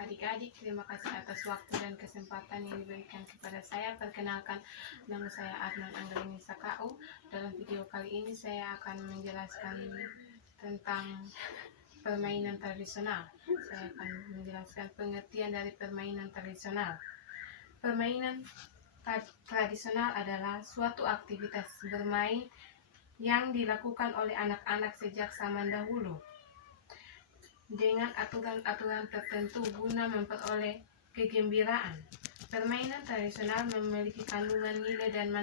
Adik-adik, terima kasih atas waktu dan kesempatan yang diberikan kepada saya. Perkenalkan, nama saya Adnan Anggelini Sakau. Dalam video kali ini saya akan menjelaskan tentang permainan tradisional. Saya akan menjelaskan pengertian dari permainan tradisional. Permainan tradisional adalah suatu aktivitas bermain yang dilakukan oleh anak-anak sejak zaman dahulu dengan aturan-aturan tertentu guna memperoleh kegembiraan. Permainan tradisional memiliki kandungan nilai dan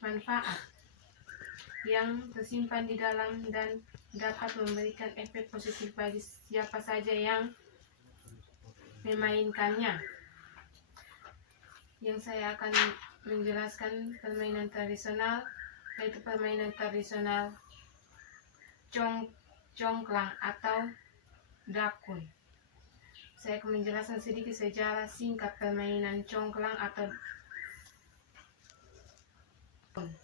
manfaat yang tersimpan di dalam dan dapat memberikan efek positif bagi siapa saja yang memainkannya. Yang saya akan menjelaskan permainan tradisional, yaitu permainan tradisional congklang atau dakun. Saya akan menjelaskan sedikit sejarah singkat permainan congklang atau dakun.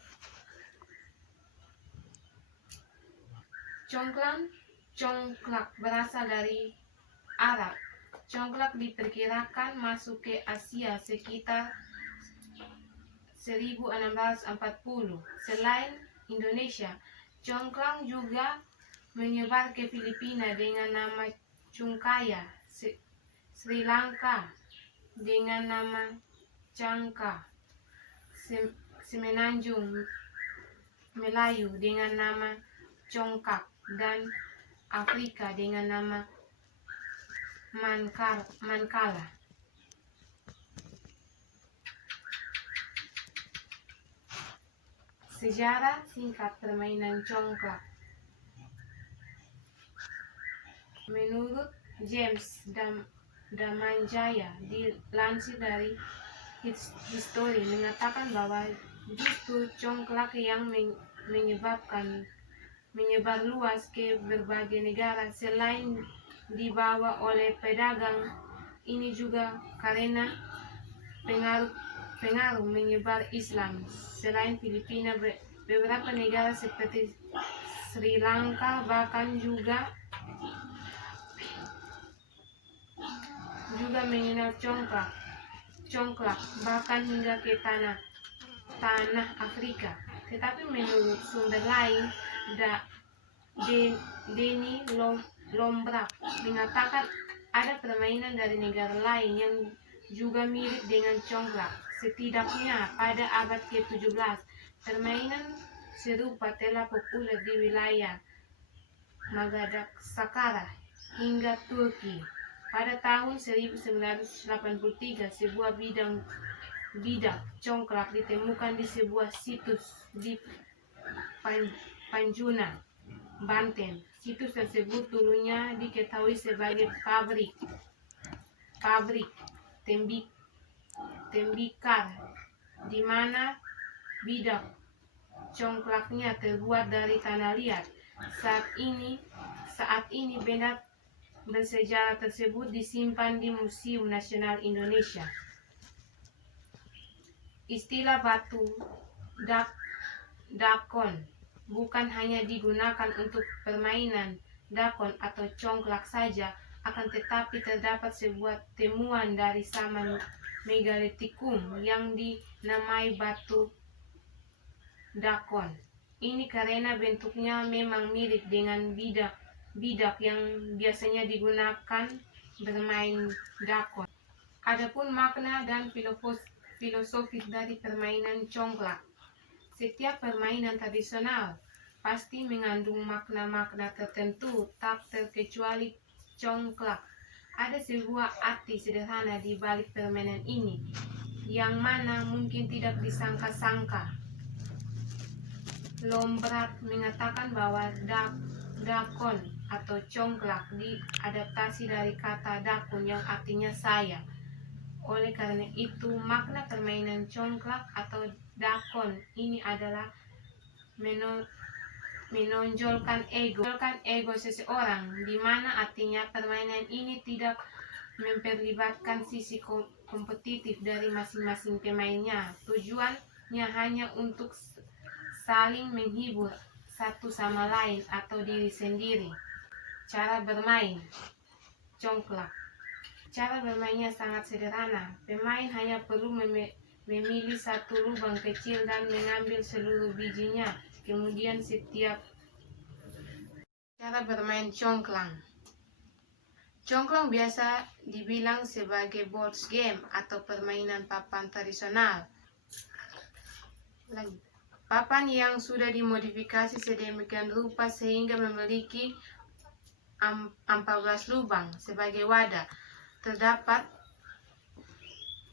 Congklak berasal dari Arab. Congklak diperkirakan masuk ke Asia sekitar 1640. Selain Indonesia, congklang juga menyebar ke Filipina dengan nama cungkaya, Sri Lanka dengan nama cangka, Semenanjung Melayu dengan nama congkak, dan Afrika dengan nama mankala. Sejarah singkat permainan congklak. Menurut James Damanjaya, dilansir dari History, mengatakan bahwa justru congklak yang menyebar luas ke berbagai negara selain dibawa oleh pedagang. Ini juga karena pengaruh menyebar Islam. Selain Filipina, beberapa negara seperti Sri Lanka bahkan juga mengenal congklak bahkan hingga ke tanah Afrika. Tetapi menurut sumber lain, Denny Lombrak mengatakan ada permainan dari negara lain yang juga mirip dengan congklak. Setidaknya pada abad ke-17, permainan serupa telah populer di wilayah Madagaskar hingga Turki. Pada tahun 1983, sebuah bidak congklak ditemukan di sebuah situs di Panjuna, Banten. Situs tersebut dulunya diketahui sebagai pabrik tembikar, di mana bidak congklaknya terbuat dari tanah liat. Saat ini benda bersejarah tersebut disimpan di Museum Nasional Indonesia. Istilah batu dakon bukan hanya digunakan untuk permainan dakon atau congklak saja, akan tetapi terdapat sebuah temuan dari zaman Megalitikum yang dinamai batu dakon. Ini karena bentuknya memang mirip dengan bidak yang biasanya digunakan bermain dakon. Adapun makna dan filosofis dari permainan congklak. Setiap permainan tradisional pasti mengandung makna-makna tertentu, tak terkecuali congklak. Ada sebuah arti sederhana di balik permainan ini, yang mana mungkin tidak disangka-sangka. Lombrak mengatakan bahwa dakon atau congklak diadaptasi dari kata dakun yang artinya saya. Oleh karena itu, makna permainan congklak atau dakon ini adalah menonjolkan ego seseorang, di mana artinya permainan ini tidak memperlibatkan sisi kompetitif dari masing-masing pemainnya. Tujuannya hanya untuk saling menghibur satu sama lain atau diri sendiri. Cara bermain congklak. Cara bermainnya sangat sederhana. Pemain hanya perlu memilih satu lubang kecil dan mengambil seluruh bijinya. Kemudian setiap cara bermain congklang. Congklang biasa dibilang sebagai board game atau permainan papan tradisional. Papan yang sudah dimodifikasi sedemikian rupa sehingga memiliki 14 lubang sebagai wadah. Terdapat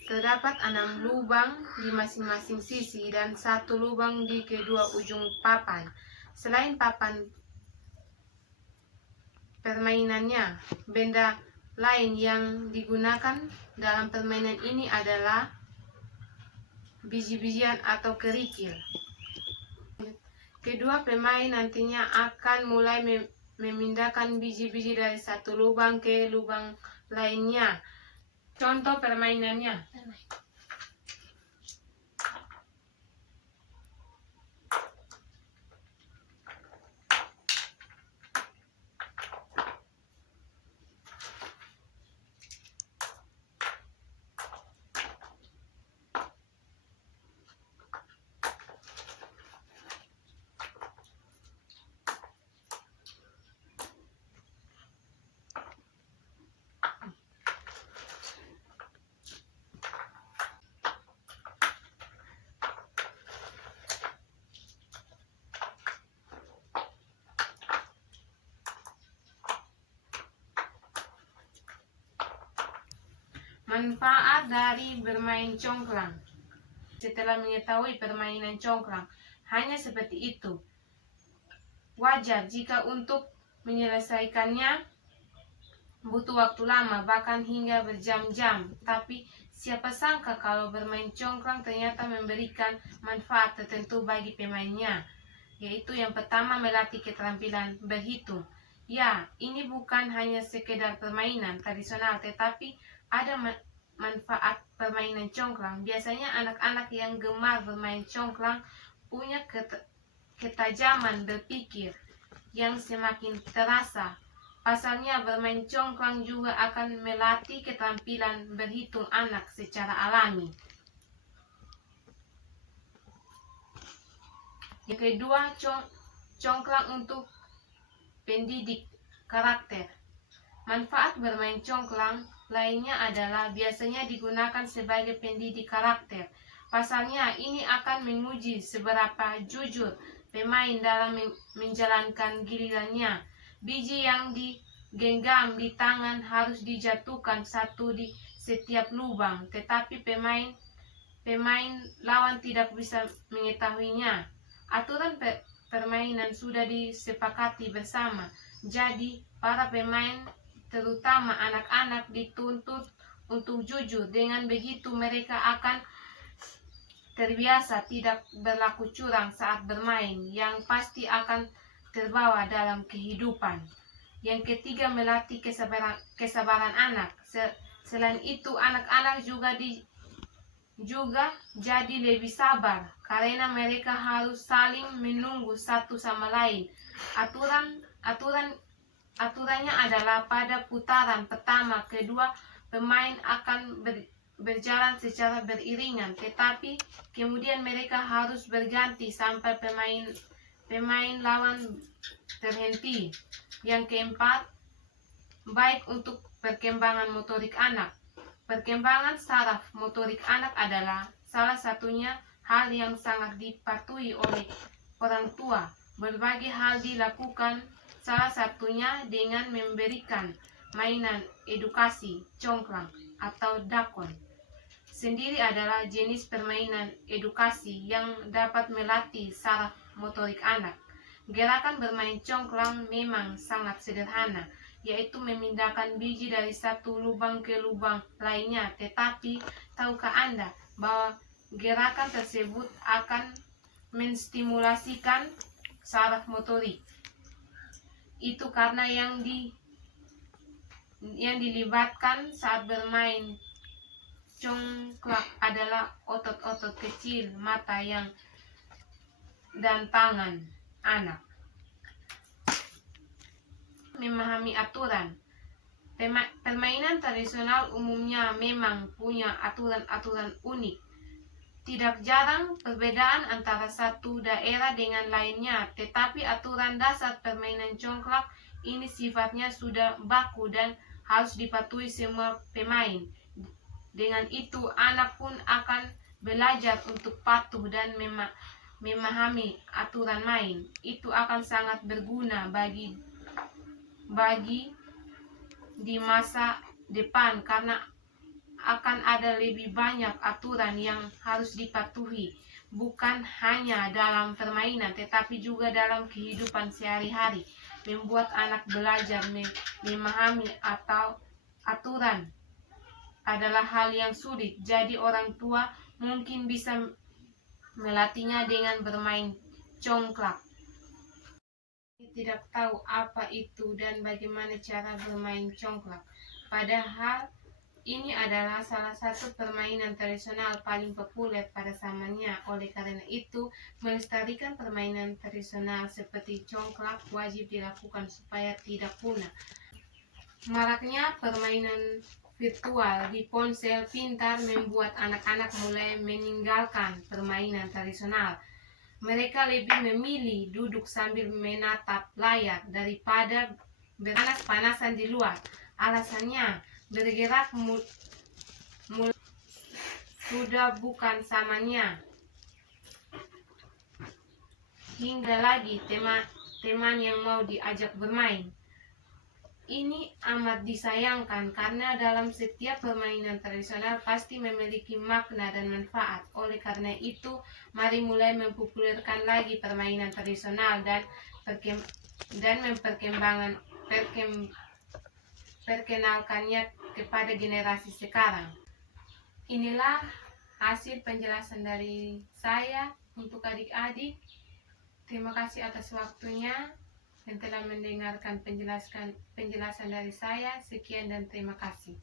6 lubang di masing-masing sisi dan 1 lubang di kedua ujung papan. Selain papan permainannya, benda lain yang digunakan dalam permainan ini adalah biji-bijian atau kerikil. Kedua pemain nantinya akan mulai memindahkan biji-biji dari satu lubang ke lubang lainnya. Contoh permainannya. Manfaat dari bermain congklang. Setelah mengetahui permainan congklang, hanya seperti itu. Wajar jika untuk menyelesaikannya butuh waktu lama, bahkan hingga berjam-jam. Tapi siapa sangka kalau bermain congklang ternyata memberikan manfaat tertentu bagi pemainnya, yaitu yang pertama melatih keterampilan berhitung. Ya, ini bukan hanya sekedar permainan tradisional, tetapi ada manfaat permainan congklang. Biasanya anak-anak yang gemar bermain congklang punya ketajaman berpikir yang semakin terasa. Pasalnya bermain congklang juga akan melatih keterampilan berhitung anak secara alami. Yang kedua, congklang untuk pendidik karakter. Manfaat bermain congklang lainnya adalah biasanya digunakan sebagai pendidik karakter. Pasalnya ini akan menguji seberapa jujur pemain dalam menjalankan gilirannya. Biji yang digenggam di tangan harus dijatuhkan satu di setiap lubang, tetapi pemain lawan tidak bisa mengetahuinya. Aturan permainan sudah disepakati bersama, jadi para pemain, terutama anak-anak, dituntut untuk jujur. Dengan begitu mereka akan terbiasa tidak berlaku curang saat bermain, yang pasti akan terbawa dalam kehidupan. Yang ketiga, melatih kesabaran anak. Selain itu, anak-anak juga jadi lebih sabar karena mereka harus saling menunggu satu sama lain. Aturannya adalah pada putaran pertama, kedua pemain akan berjalan secara beriringan, tetapi kemudian mereka harus berganti sampai pemain lawan terhenti. Yang keempat, baik untuk perkembangan motorik anak. Perkembangan saraf motorik anak adalah salah satunya hal yang sangat dipatuhi oleh orang tua. Berbagai hal dilakukan, salah satunya dengan memberikan mainan edukasi. Congklang atau dakon sendiri adalah jenis permainan edukasi yang dapat melatih saraf motorik anak. Gerakan bermain congklang memang sangat sederhana, yaitu memindahkan biji dari satu lubang ke lubang lainnya. Tetapi tahukah Anda bahwa gerakan tersebut akan menstimulasikan saraf motorik? Itu karena yang dilibatkan saat bermain congklang adalah otot-otot kecil mata dan tangan anak. Memahami aturan. Permainan tradisional umumnya memang punya aturan-aturan unik. Tidak jarang perbedaan antara satu daerah dengan lainnya, tetapi aturan dasar permainan congklak ini sifatnya sudah baku dan harus dipatuhi semua pemain. Dengan itu, anak pun akan belajar untuk patuh dan memahami aturan main. Itu akan sangat berguna bagi di masa depan karena akan ada lebih banyak aturan yang harus dipatuhi, bukan hanya dalam permainan tetapi juga dalam kehidupan sehari-hari. Membuat anak belajar memahami atau aturan adalah hal yang sulit, jadi orang tua mungkin bisa melatihnya dengan bermain congklak. Tidak tahu apa itu dan bagaimana cara bermain congklak, padahal ini adalah salah satu permainan tradisional paling populer pada zamannya. Oleh karena itu, melestarikan permainan tradisional seperti congklak wajib dilakukan supaya tidak punah. Maraknya permainan virtual di ponsel pintar membuat anak-anak mulai meninggalkan permainan tradisional. Mereka lebih memilih duduk sambil menatap layar daripada berpanas-panasan di luar. Alasannya, bergerak sudah bukan samanya. Hingga lagi teman yang mau diajak bermain. Ini amat disayangkan karena dalam setiap permainan tradisional pasti memiliki makna dan manfaat. Oleh karena itu, mari mulai mempopulerkan lagi permainan tradisional dan perkenalkannya kepada generasi sekarang. Inilah hasil penjelasan dari saya untuk adik-adik. Terima kasih atas waktunya yang telah mendengarkan penjelasan dari saya. Sekian dan terima kasih.